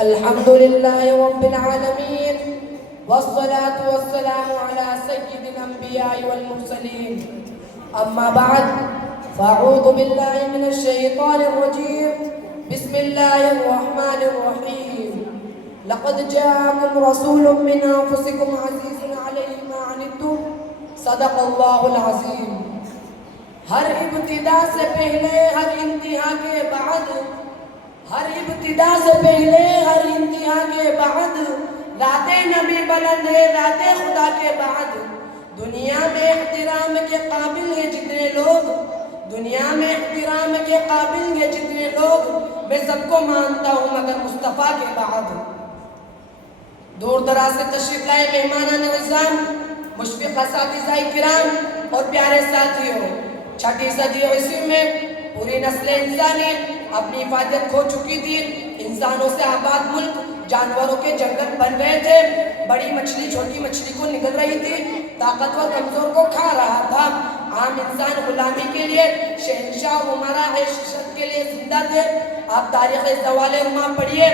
الحمد لله رب العالمين والصلاة والسلام على سيد الأنبياء والمرسلين أما بعد فأعوذ بالله من الشيطان الرجيم بسم الله الرحمن الرحيم لقد جاءكم رسول من أنفسكم عزيز عليه ما عنتم صدق الله العظيم. ہر ابتدا سے پہلے ہر انتہا کے بعد ہر ابتدا سے پہلے ہر انتہا کے بعد ذات نبی بلند ہے ذات خدا کے بعد. دنیا میں احترام کے قابل ہیں جتنے لوگ دنیا میں احترام کے قابل ہیں جتنے لوگ میں سب کو مانتا ہوں مگر مصطفیٰ کے بعد. دور دراز سے تشریف لائے مہمانان نظام، مشفق اساتذہ کرام اور پیارے ساتھیوں، چھٹی صدی عیسوی میں پوری نسل انسانی اپنی حفاظت کھو چکی تھی. انسانوں سے آباد ملک جانوروں کے جنگل بن رہے تھے. بڑی مچھلی چھوٹی مچھلی کو نگل رہی تھی. طاقتور کمزور کو کھا رہا تھا. عام انسان غلامی کے لیے، شہنشاہ عمرہ عشرت کے لیے زندہ تھے. آپ تاریخ زوال امہ پڑھیے،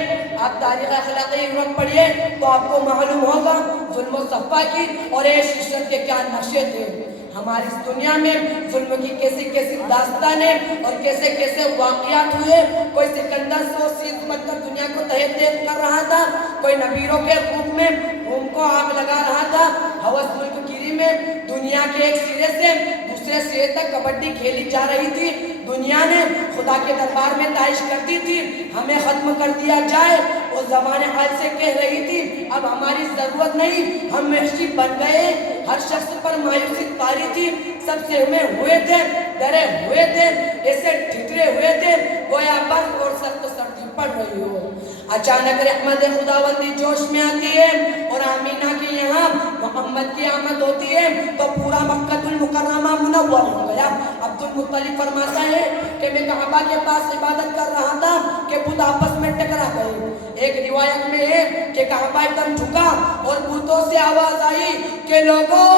آپ تاریخ اخلاق عبرت پڑھیے تو آپ کو معلوم ہوگا ظلم و صفا کی اور عشرت کے کیا نقشے تھے. ہماری اس دنیا میں ظلم کی کیسی کیسی داستانیں اور کیسے کیسے واقعات ہوئے. کوئی سکندر سو سیت بن کر دنیا کو تحت تیز کر رہا تھا، کوئی نبیروں کے روپ میں روم کو آگ لگا رہا تھا. ہوس ملک گیری میں دنیا کے ایک سرے سے دوسرے سرے تک کبڈی کھیلی جا رہی تھی. دنیا نے خدا کے دربار میں تائش کر دی تھی ہمیں ختم کر دیا جائے. وہ زبان حال سے کہہ رہی تھی اب ہماری ضرورت نہیں، ہم محشی بن گئے. ہر شخص پر مایوسی طاری تھی. سب سے ہمیں ہوئے تھے، ڈرے ہوئے تھے، ایسے ٹھٹرے ہوئے تھے گویا برف اور سخت سردی پڑ رہی ہو. اچانک رحمت خداوندی جوش میں آتی ہے اور آمینہ کے یہاں محمد کی آمد ہوتی ہے تو پورا مکہ المکرمہ منور ہو گیا. عبد المطلب فرماتا ہے کہ میں کعبہ کے پاس عبادت کر رہا تھا کہ بت آپس میں ٹکرا گئے. ایک روایت میں ہے کہ کعبہ ایک دم جھکا اور بتوں سے آواز آئی کہ لوگوں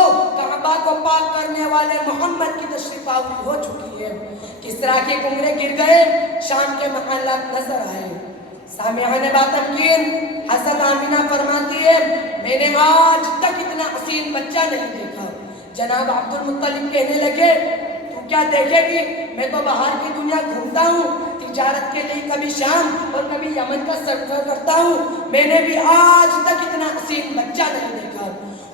کعبہ کو پاک کرنے والے محمد کی تشریف آوری ہو چکی ہے. کسریٰ کے کنگرے گر گئے، شام کے محلات نظر آئے. سامعان باتمکین حضرت آمینہ فرماتی ہے میں نے آج تک اتنا حسین بچہ نہیں دیکھا. جناب عبد المطلب کہنے لگے تو کیا دیکھے گی؟ میں تو باہر کی دنیا گھومتا ہوں، تجارت کے لیے کبھی شام اور کبھی یمن کا سفر کرتا ہوں. میں نے بھی آج تک اتنا حسین بچہ نہیں دیکھا.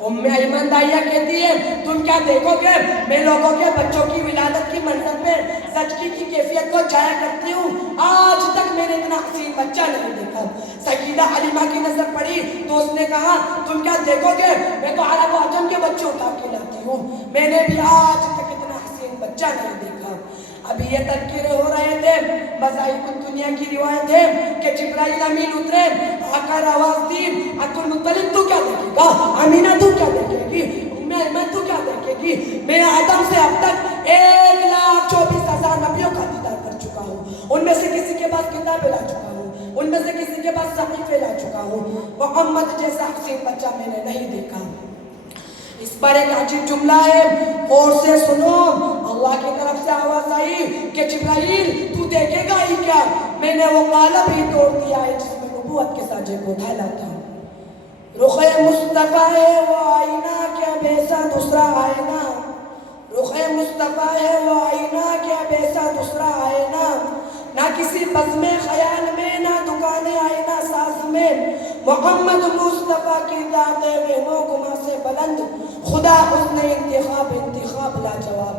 ام ایمن دائیہ کہتی ہے تم کیا دیکھو گے؟ میں لوگوں کے بچوں کی ولادت کی منظر میں زچگی کی کیفیت کو جایا کرتی ہوں. آج تک میں نے اتنا حسین بچہ نہیں دیکھا. سیدہ حلیمہ کی نظر پڑی تو اس نے کہا تم کیا دیکھو گے؟ میں تو عرب و عجم کے بچے اٹھا کے لاتی ہوں. میں نے بھی آج تک اتنا حسین بچہ نہیں دیکھا. ابھی یہ تذکرے ہو رہے تھے. مذاہب الدنیا کی روایت ہے کہ جبرائیل امین اترے، آ کر آواز دی عبد المطلب تو کیا دیکھے گا؟ آمینہ تو کیا دیکھے گی؟ ام ایمن تو کیا دیکھے گی؟ میں آدم سے اب تک 1,24,000 نبیوں کا دیدار کر چکا ہوں. ان میں سے کسی کے پاس کتابیں لا چکا ہوں، ان میں سے کسی کے پاس صحیفے لا چکا ہوں. محمد جیسا حسین بچہ میں نے نہیں دیکھا. اس پر ایک عجیب جملہ ہے، اور سے سنو. اللہ کی طرف سے آواز آئی کہ جبرائیل تو دیکھے گا ہی کیا؟ میں نے وہ قالب ہی توڑ دیا ہے جس میں نبوت کے ساجے کو ڈھالا تھا. رخ مصطفیٰ ہے وہ آئینہ کیا بیسا دوسرا آئینہ. رخ مصطفیٰ ہے وہ آئینہ کیا بیسا دوسرا آئینہ. نہ کسی بزم خیال میں نہ دکان آئینہ ساز میں. محمد مصطفیٰ کی ذات وہم و گما سے بلند. خدا حسن انتخاب لاجواب.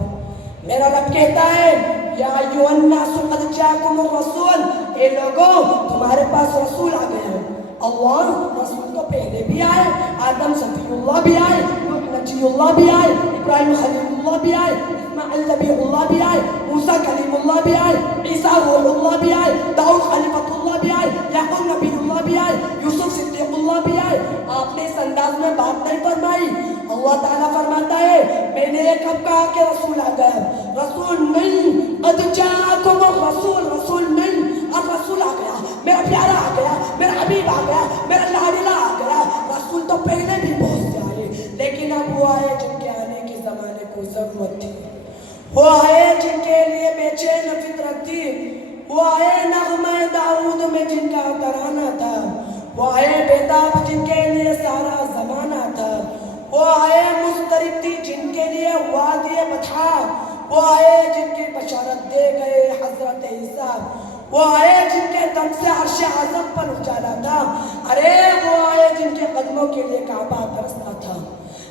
میرا رب کہتا ہے یا ایھا الناس قد جاءکم الرسول، اے لوگوں تمہارے پاس رسول آ گئے ہیں. اللہ رسول تو پہلے بھی آئے، آدم صفی اللہ بھی آئے، نوح نجی اللہ بھی آئے، ابراہیم خلیل اللہ بھی آئے، اسماعیل نبی اللہ بھی آئے، موسیٰ کلیم اللہ بھی آئے، عیسیٰ روح اللہ بھی آئے، داؤد خلیفۃ اللہ بھی آئے، یعقوب نبی اللہ بھی آئے، یوسف صدیق اللہ بھی آئے. آپ نے اس انداز میں بات نہیں فرمائی. اللہ تعالیٰ فرماتا ہے میں نے ایک اب کہا کہ رسول آ گیا. رسول نہیں، قد جاءکم الرسول، رسول نہیں، اب رسول آ گیا. میرا پیارا آ گیا، میرا حبیب آ گیا، میرا لاڈلا آ گیا. رسول تو پہلے بھی بہت سے آئے، لیکن اب وہ آئے جن کے آنے کے زمانے کو ضرورت تھی. وہ آئے جن کے لیے بے چین فطرت تھی. وہ آئے نغمہ داؤد میں جن کا ترانہ تھا. خطاب جن کے لیے سارا زمانہ تھا، وہ آئے مضطرب تھی جن کے لیے وادی بطحا، وہ آئے جن کی بشارت دے گئے حضرت عیسیٰ، وہ آئے جن کے دم سے عرش اعظم پر اجالا تھا، ارے وہ آئے جن کے قدموں کے لیے کعبہ برستا تھا۔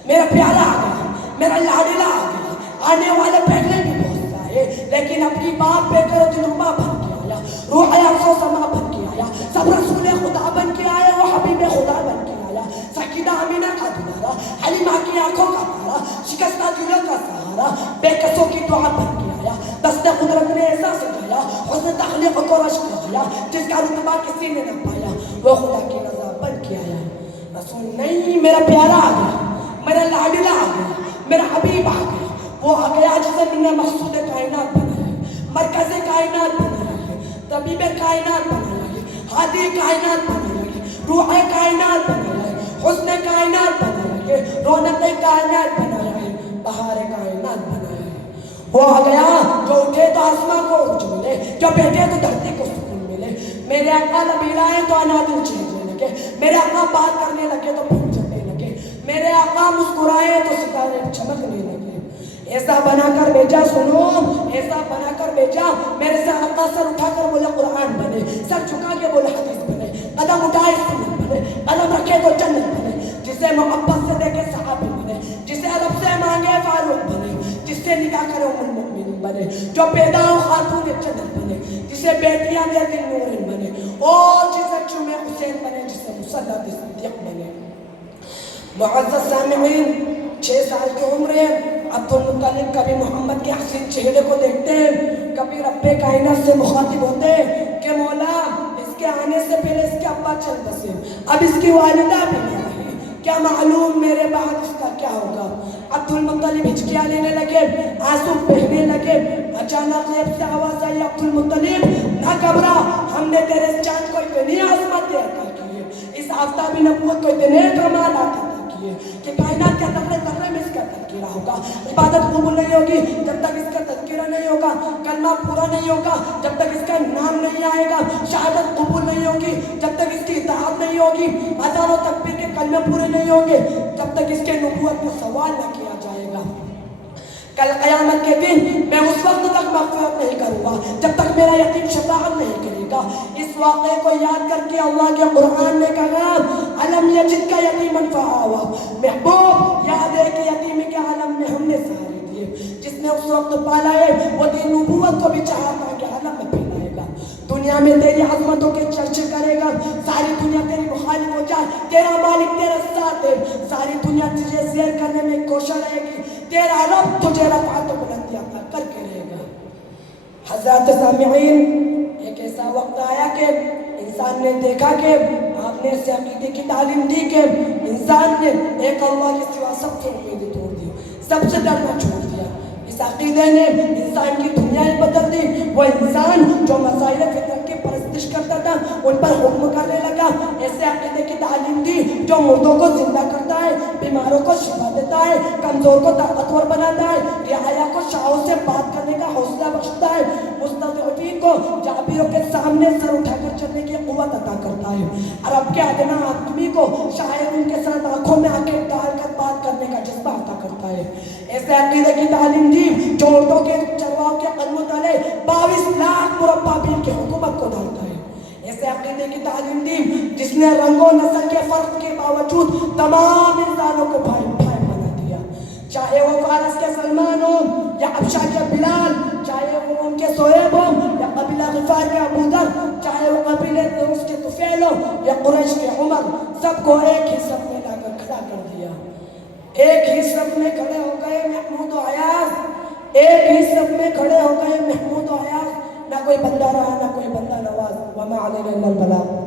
میرا پیارا آ گیا، میرا لاڈلا آ گیا، آنے والے پہلے بھی بہت سارے، لیکن اپنی باپ پہ کر دلما بن کے آیا، روح افسوس سما بن کے آیا، سب رسول خدا بن کے آیا، وہ حبیب خدا بن کے آیا، سکینہ امینہ کا دلارا، حلیمہ کی آنکھوں کا تارا، شکستہ دلوں کا سہارا، بے کسوں کی دعا بن کے آیا، دست قدرت نے ایسا سجایا، حسن تخلیق کو رشک آیا، جس کا رتبہ کسی نے نہ پایا، وہ خدا کی رضا بن کے آیا۔ رسول نہیں، میرا پیارا آ گیا، میرا لاڈلا آ گیا، میرا حبیب آ گیا، وہ آ گیا جسے میں نے مقصود کائنات بنایا ہے، مرکز کائنات بنایا ہے، طبیب کائنات بنایا ہے، ہادی کائنات بنایا ہے، روح کائنات بنایا ہے، حسن کائنات بنایا ہے، رونق کائنات بنایا ہے، بہار کائنات بنایا ہے۔ وہ آ گیا جو اٹھے تو آسمان کو عرج ملے، جو بیٹھے تو دھرتی کو سکون ملے۔ میرے آقا نبی لائے تو انادل چہرے لگے، میرے آقا بات کرنے لگے تو پھول جھڑنے لگے، میرے آقا مسکرائے تو ستارے چمکنے لگے۔ ایسا بنا کر بھیجا، سنو، ایسا بنا کر بھیجا، میرے سے آقا سر اٹھا کر بولے قرآن بنے، سر جھکا کے بولے حدیث بنے، قدم اٹھائے سنت بنے، قدم رکھے تو جنت بنے، جسے محبت سے دیکھے صحابی بنے، جسے رب سے مانگے فاروق بنے، جس سے نکاح کرے ام المؤمنین بنے، جو پیدا ہو خاتون جنت بنے، جسے بیٹیاں دے دل نورین بنے، اور جسے چومے حسین بنے، جسے مسدد صدیق بنے۔ معزز سامعین، 6 سال کی عمر ہے، عبد المطلب کبھی محمد کے حسین چہرے کو دیکھتے ہیں، کبھی رب کائنات سے مخاطب ہوتے ہیں کہ مولا اس کے آنے سے پہلے اس کے ابا چل بسے، اب اس کی والدہ بھی نہیں رہی، کیا معلوم میرے بعد اس کا کیا ہوگا۔ عبد المطلب ہچکیاں لینے لگے، آنسو بہنے لگے، اچانک غیب سے آواز آئی، عبد المطلب نہ گھبرا، ہم نے تیرے اس چاند کو اتنی عظمت عطا کی ہے، اس آفتابی نبوت کو اتنے کمالات عطا کیے کہ کائنات کے ذرے ذرے میں اس کا تذکرہ ہوگا۔ عبادت قبول نہیں ہوگی جب تک اس کا تذکرہ نہیں ہوگا، کلمہ پورا نہیں ہوگا جب تک اس کا نام نہیں آئے گا، شہادت قبول نہیں ہوگی جب تک اس کی اطاعت نہیں ہوگی، اذان و تکبیر کے کلمے پورے نہیں ہوں گے جب تک اس کے نبوت پر سوال نہ کیا جائے گا۔ کل قیامت کے دن میں اس وقت تک مغفرت نہیں کروں گا جب تک میرا یتیم شفاعت نہیں کرے گا۔ اس واقعے کو یاد کر کے اللہ کے قرآن نے کہا، علم یجد کا یتیمن فآوا، محبوب یاد ہے کہ یتیمی کے عالم میں ہم نے سہارے دیے، جس نے اس وقت پالا ہے وہ دین نبوت کو بھی چاہتا کہ عالم میں پھیلائے گا، دنیا میں تیری عظمتوں کے چرچے کرے گا، ساری دنیا تیری مخالف ہو جائے، تیرا مالک تیرا ساتھ ہے، ساری دنیا تجھے زیر کرنے میں کوشاں رہے گی، تیرا رب تجھے رفعت و بلندی عطا کر کے رہے گا۔ حضرات سامعین، ایک ایسا وقت آیا کہ انسان نے دیکھا کہ آپ نے اس عقیدے کی تعلیم دی کہ انسان نے ایک اللہ کے سوا سب سے امیدیں توڑ دی، سب سے ڈرنا چھوڑ دیا۔ اس عقیدے نے انسان کی دنیا ہی بدل دی، وہ انسان جو مسائل فطرت کی پرستش کرتا تھا ان پر حکم کرنے لگا، ایسے عقیدے کی تعلیم دی جو مردوں کو زندہ کرتا ہے، بیماروں کو شفا دیتا ہے، کمزور کو طاقتور بناتا ہے، رعایا کو شاہوں سے بات کرنے کا حوصلہ بخشتا ہے، مستضعفین کو جابروں کے سامنے سر اٹھا کر چلنے کی قوت عطا کرتا ہے، عرب کے ادنا آدمی کو شاعر ان کے ساتھ آنکھوں میں آنکھیں ڈال کر بات کرنے کا جذبہ عطا کرتا ہے۔ ایسے عقیدے کی تعلیم دی جو اونٹوں کے چرواہوں کے قدموں تلے 22 لاکھ مربع میل کی حکومت کو ڈالتا ہے۔ ایسے عقیدے کی تعلیم دی جس نے رنگ و نسل کے فرق کے باوجود تمام انسانوں کو بھائی بھائی بنا دیا، چاہے وہ فارس کے سلمان ہو یا حبشہ کے بلال، چاہے وہ ان کے صہیب ہو یا قبیلہ غفار کے ابو ذر، چاہے وہ قبیلہ دوس کے طفیل ہو یا قریش کے عمر، سب کو ایک ہی صف میں لا کر کھڑا کر دیا۔ ایک ہی صف میں کھڑے ہو گئے محمود و عیاض، ایک ہی صف میں کھڑے ہو گئے محمود و عیاض، نہ کوئی بندہ رہا نہ کوئی بندہ نواز، وما علینا الا البلاغ۔